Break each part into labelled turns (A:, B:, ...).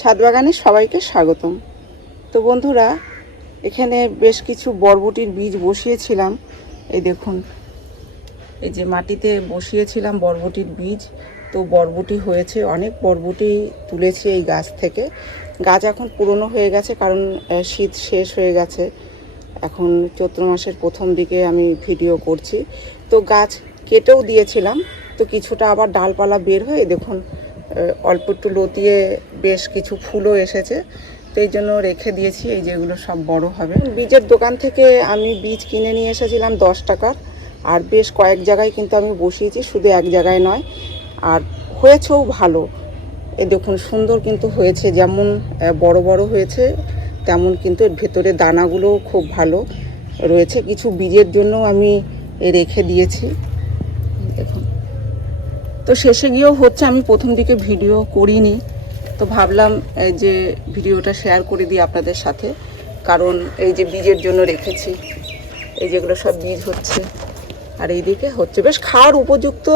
A: ছাদ বাগানে সবাইকে স্বাগতম। তো বন্ধুরা, এখানে বেশ কিছু বরবটির বীজ বসিয়েছিলাম। এই দেখুন, এই যে মাটিতে বসিয়েছিলাম বরবটির বীজ। তো বরবটি হয়েছে, অনেক বরবটি তুলেছি এই গাছ থেকে। গাছ এখন পুরনো হয়ে গেছে, কারণ শীত শেষ হয়ে গেছে। এখন চৈত্র মাসের প্রথম দিকে আমি ভিডিও করছি। তো গাছ কেটেও দিয়েছিলাম, তো কিছুটা আবার ডালপালা বের হয়ে দেখুন অল্প একটু লতিয়ে বেশ কিছু ফুলও এসেছে। তো এই জন্য রেখে দিয়েছি, এই যেগুলো সব বড় হবে। বীজের দোকান থেকে আমি বীজ কিনে নিয়ে এসেছিলাম দশ টাকার আর বেশ কয়েক জায়গায় কিন্তু আমি বসিয়েছি, শুধু এক জায়গায় নয়। আর হয়েছেও ভালো। এ দেখুন, সুন্দর কিন্তু হয়েছে, যেমন বড় বড় হয়েছে, তেমন কিন্তু এর ভেতরে দানাগুলোও খুব ভালো রয়েছে। কিছু বীজের জন্য আমি রেখে দিয়েছি। তো শেষে গিয়েও হচ্ছে আমি প্রথম দিকে ভিডিও করিনি। তো ভাবলাম যে ভিডিওটা শেয়ার করে দিই আপনাদের সাথে। কারণ এই যে বীজের জন্য রেখেছি, এই যেগুলো সব বীজ হচ্ছে, আর এইদিকে হচ্ছে বেশ খাওয়ার উপযুক্ত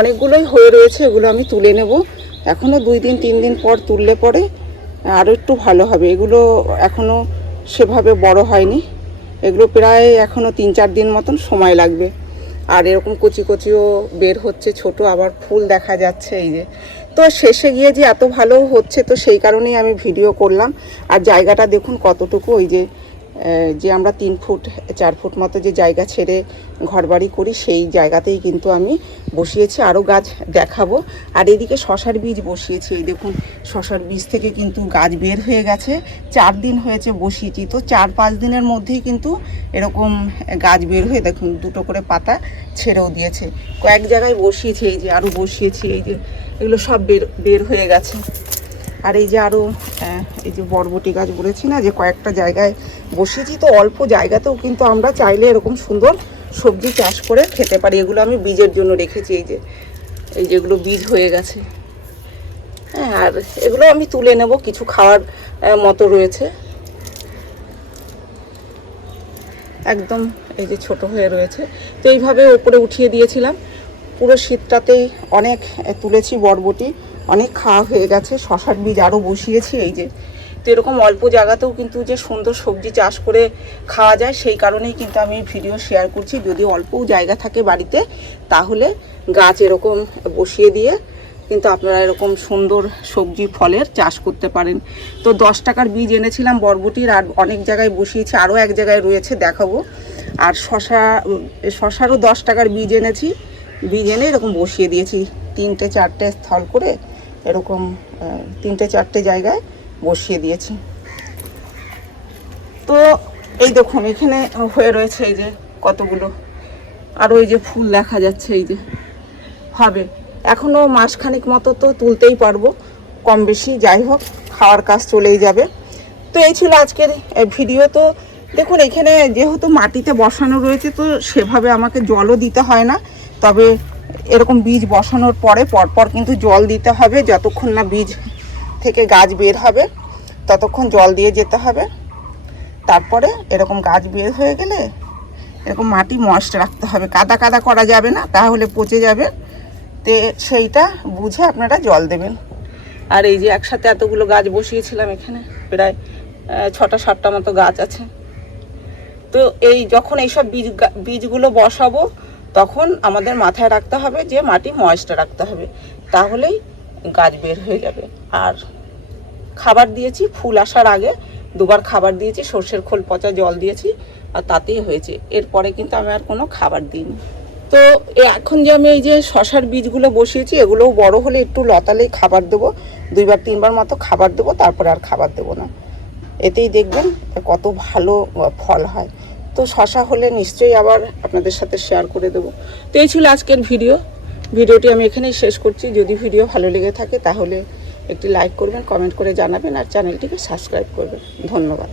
A: অনেকগুলোই হয়ে রয়েছে, এগুলো আমি তুলে নেব। এখনও দুই দিন, তিন দিন পর তুললে পরে আরও একটু ভালো হবে। এগুলো এখনও সেভাবে বড় হয়নি। এগুলো প্রায় এখনও তিন চার দিন মতন সময় লাগবে। আর এরকম কচি কচিও বের হচ্ছে, ছোট আবার ফুল দেখা যাচ্ছে এই যে। তো শেষে গিয়ে যে এত ভালো হচ্ছে, তো সেই কারণেই আমি ভিডিও করলাম। আর জায়গাটা দেখুন কতটুকু, ওই যে যে আমরা তিন ফুট, চার ফুট মতো যে জায়গা ছেড়ে ঘরবাড়ি করি, সেই জায়গাতেই কিন্তু আমি বসিয়েছি। আরও গাছ দেখাবো। আর এদিকে শশার বীজ বসিয়েছি। এই দেখুন, শশার বীজ থেকে কিন্তু গাছ বের হয়ে গেছে। চার দিন হয়েছে বসিয়েছি। তো চার পাঁচ দিনের মধ্যেই কিন্তু এরকম গাছ বের হয়ে, দেখুন, দুটো করে পাতা ছেড়েও দিয়েছে। কয়েক জায়গায় বসিয়েছি, এই যে আরও বসিয়েছি, এই যে এগুলো সব বের বের হয়ে গেছে। আর এই যে আরও এই যে বরবটি গাছ বলেছি না, যে কয়েকটা জায়গায় বসেছি, তো অল্প জায়গাতেও কিন্তু আমরা চাইলে এরকম সুন্দর সবজি চাষ করে খেতে পারি। এগুলো আমি বীজের জন্য রেখেছি, এই যে, এই যেগুলো বীজ হয়ে গেছে। হ্যাঁ আর এগুলো আমি তুলে নেব, কিছু খাওয়ার মতো রয়েছে। একদম এই যে ছোট হয়ে রয়েছে। তো এইভাবে ওপরে উঠিয়ে দিয়েছিলাম। পুরো শীতটাতেই অনেক তুলেছি বরবটি। অনেক খাওয়া হয়ে গেছে, শশার বীজ আরও বসিয়েছি, এই যে। তো এরকম অল্প জায়গাতেও কিন্তু যে সুন্দর সবজি চাষ করে খাওয়া যায়, সেই কারণেই কিন্তু আমি ভিডিও শেয়ার করছি। যদি অল্পও জায়গা থাকে বাড়িতে, তাহলে গাছ এরকম বসিয়ে দিয়ে কিন্তু আপনারা এরকম সুন্দর সবজি ফলের চাষ করতে পারেন। তো দশ টাকার বীজ এনেছিলাম বরবটির, আর অনেক জায়গায় বসিয়েছি আরও এক জায়গায় রয়েছে, দেখাবো। আর শশা, শশারও দশ টাকার বীজ এনেছি, বীজ এনে এরকম বসিয়ে দিয়েছি, তিনটে, চারটে স্থল করে। এরকম তিনটে চারটে জায়গায় বসিয়ে দিয়েছি। তো এই দেখুন, এখানে হয়ে রয়েছে এই যে কতগুলো। আর ওই যে ফুল দেখা যাচ্ছে, এই যে হবে। এখনও মাসখানেক মতো তো তুলতেই পারব, কম বেশি। যাই হোক, খাওয়ার কাজ চলেই যাবে। তো এই ছিল আজকের ভিডিও। তো দেখুন, এখানে যেহেতু মাটিতে বসানো রয়েছে, তো সেভাবে আমাকে জলও দিতে হয় না। তবে এরকম বীজ বসানোর পরে পরপর কিন্তু জল দিতে হবে, যতক্ষণ না বীজ থেকে গাছ বের হবে, ততক্ষণ জল দিয়ে যেতে হবে। তারপরে এরকম গাছ বের হয়ে গেলে এরকম মাটি ময়েস্ট রাখতে হবে। কাদা কাদা করা যাবে না, তাহলে পচে যাবে। তে সেইটা বুঝে আপনারা জল দেবেন। আর এই যে একসাথে এতগুলো গাছ বসিয়েছিলাম এখানে, প্রায় ছটা সাতটা মতো গাছ আছে। তো এই যখন এইসব বীজ বীজগুলো বসাবো তখন আমাদের মাথায় রাখতে হবে যে মাটি ময়েস্ট রাখতে হবে। তাহলেই গাছ বের হয়ে যাবে। আর খাবার দিয়েছি, ফুল আসার আগে দুবার খাবার দিয়েছি, সর্ষের খোল পচা জল দিয়েছি আর তাতেই হয়েছে। এরপরে কিন্তু আমি আর কোনো খাবার দিইনি। তো এখন যে আমি এই যে শশার বীজগুলো বসিয়েছি, এগুলোও বড় হলে একটু লতালেই খাবার দেবো। দুইবার, তিনবার মতো খাবার দেবো, তারপরে আর খাবার দেবো না। এতেই দেখবেন কত ভালো ফল হয়। তো শশা হলে নিশ্চয়ই আবার আপনাদের সাথে শেয়ার করে দেবো। তো এই ছিল আজকের ভিডিও ভিডিওটি আমি এখানেই শেষ করছি। যদি ভিডিও ভালো লেগে থাকে তাহলে একটি লাইক করবেন কমেন্ট করে জানাবেন, আর চ্যানেলটিকে সাবস্ক্রাইব করবেন। ধন্যবাদ।